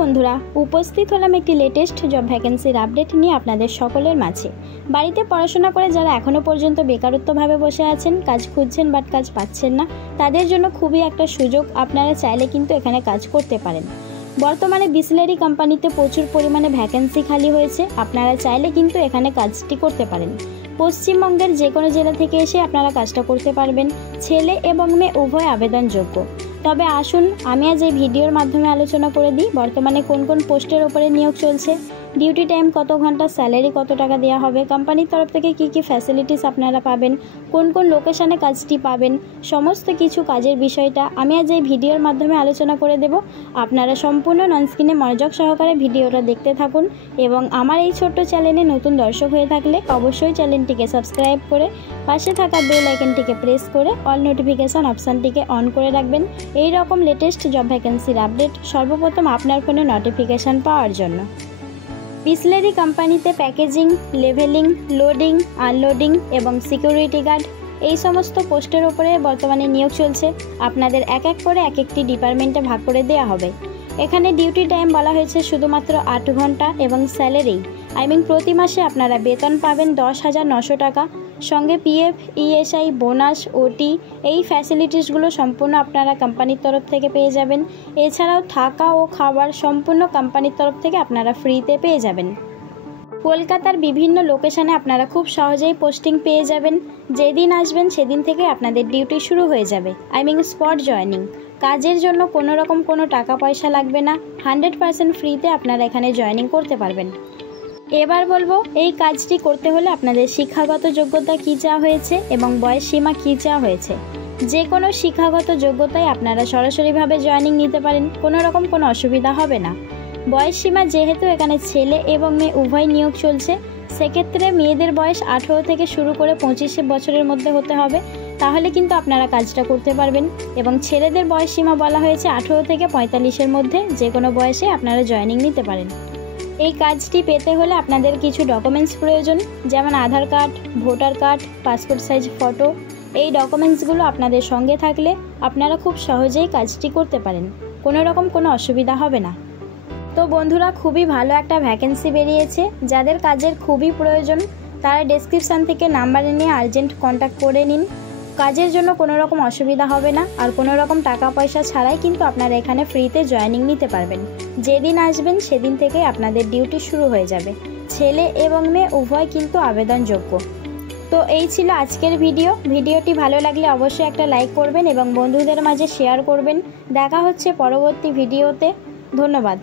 বন্ধুরা, উপস্থিত হলাম একটি লেটেস্ট জব ভ্যাকেন্সির আপডেট নিয়ে আপনাদের সকলের মাঝে। বাড়িতে পড়াশোনা করে যারা এখনও পর্যন্ত বেকারত্বভাবে বসে আছেন, কাজ খুঁজছেন বাট কাজ পাচ্ছেন না, তাদের জন্য খুবই একটা সুযোগ। আপনারা চাইলে কিন্তু এখানে কাজ করতে পারেন। বর্তমানে বিসলেরি কোম্পানিতে প্রচুর পরিমাণে ভ্যাকেন্সি খালি হয়েছে। আপনারা চাইলে কিন্তু এখানে কাজটি করতে পারেন। পশ্চিমবঙ্গের যে কোনো জেলা থেকে এসে আপনারা কাজটা করতে পারবেন। ছেলে এবং মেয়ে উভয় আবেদনযোগ্য। তবে আসুন আমি আজ এই ভিডিওর মাধ্যমে আলোচনা করে দিই বর্তমানে কোন কোন পোস্টের ওপরে নিয়োগ চলছে, ডিউটি টাইম কত ঘন্টা, স্যালারি কত টাকা দেওয়া হবে, কোম্পানির তরফ থেকে কী কী ফ্যাসিলিটিস আপনারা পাবেন, কোন কোন লোকেশানে কাজটি পাবেন, সমস্ত কিছু কাজের বিষয়টা আমি আজ এই ভিডিওর মাধ্যমে আলোচনা করে দেব। আপনারা সম্পূর্ণ ননস্ক্রিনে মনোযোগ সহকারে ভিডিওটা দেখতে থাকুন এবং আমার এই ছোট্ট চ্যানেলে নতুন দর্শক হয়ে থাকলে অবশ্যই চ্যানেলটিকে সাবস্ক্রাইব করে পাশে থাকা বেল আইকনটিকে প্রেস করে অল নোটিফিকেশান অপশানটিকে অন করে রাখবেন এই রকম লেটেস্ট জব ভ্যাকেন্সির আপডেট সর্বপ্রথম আপনার ফোনে নোটিফিকেশান পাওয়ার জন্য। বিসলেরি কোম্পানিতে প্যাকেজিং, লেভেলিং, লোডিং, আনলোডিং এবং সিকিউরিটি গার্ড এই সমস্ত পোস্টের ওপরে বর্তমানে নিয়োগ চলছে। আপনাদের এক এক করে এক একটি ডিপার্টমেন্টে ভাগ করে দেওয়া হবে। এখানে ডিউটি টাইম বলা হয়েছে শুধুমাত্র 8 ঘন্টা এবং স্যালারি প্রতি মাসে আপনারা বেতন পাবেন 10,900 টাকা। সঙ্গে পিএফ, ইএসআই, বোনাস, ওটি এই ফ্যাসিলিটিসগুলো সম্পূর্ণ আপনারা কোম্পানির তরফ থেকে পেয়ে যাবেন। এছাড়াও থাকা ও খাবার সম্পূর্ণ কোম্পানির তরফ থেকে আপনারা ফ্রিতে পেয়ে যাবেন। কলকাতার বিভিন্ন লোকেশানে আপনারা খুব সহজেই পোস্টিং পেয়ে যাবেন। যেদিন আসবেন সেদিন থেকে আপনাদের ডিউটি শুরু হয়ে যাবে। Spot joining. কাজের জন্য কোনো রকম কোনো টাকা পয়সা লাগবে না। 100% ফ্রিতে আপনারা এখানে জয়েনিং করতে পারবেন। এবার বলবো এই কাজটি করতে হলে আপনাদের শিক্ষাগত যোগ্যতা কী চাওয়া হয়েছে এবং বয়স সীমা কী চাওয়া হয়েছে। যে কোনো শিক্ষাগত যোগ্যতায় আপনারা সরাসরিভাবে জয়েনিং নিতে পারেন, কোনো রকম কোনো অসুবিধা হবে না। বয়স সীমা যেহেতু এখানে ছেলে এবং মেয়ে উভয় নিয়োগ চলছে, সেক্ষেত্রে মেয়েদের বয়স 18 থেকে শুরু করে 25 বছরের মধ্যে হতে হবে, তাহলে কিন্তু আপনারা কাজটা করতে পারবেন। এবং ছেলেদের বয়স সীমা বলা হয়েছে 18 থেকে 45-এর মধ্যে, যে কোনো বয়সে আপনারা জয়েনিং নিতে পারেন। এই কাজটি পেতে হলে আপনাদের কিছু ডকুমেন্টস প্রয়োজন, যেমন Aadhaar card, voter card, passport size photo. এই ডকুমেন্টসগুলো আপনাদের সঙ্গে থাকলে আপনারা খুব সহজেই কাজটি করতে পারেন, কোনো রকম কোনো অসুবিধা হবে না। তো বন্ধুরা, খুবই ভালো একটা ভ্যাকেন্সি বেরিয়েছে। যাদের কাজের খুবই প্রয়োজন তারা ডেসক্রিপশান থেকে নাম্বারে নিয়ে আর্জেন্ট কন্ট্যাক্ট করে নিন। কাজের জন্য কোনো রকম অসুবিধা হবে না, আর কোনো রকম টাকা পয়সা ছাড়াই কিন্তু আপনারা এখানে ফ্রিতে জয়েনিং নিতে পারবেন। যেদিন আসবেন সেদিন থেকে আপনাদের ডিউটি শুরু হয়ে যাবে। ছেলে এবং মেয়ে উভয় কিন্তু আবেদনযোগ্য। তো এই ছিল আজকের ভিডিওটি ভালো লাগলে অবশ্যই একটা লাইক করবেন এবং বন্ধুদের মাঝে শেয়ার করবেন। দেখা হচ্ছে পরবর্তী ভিডিওতে। ধন্যবাদ।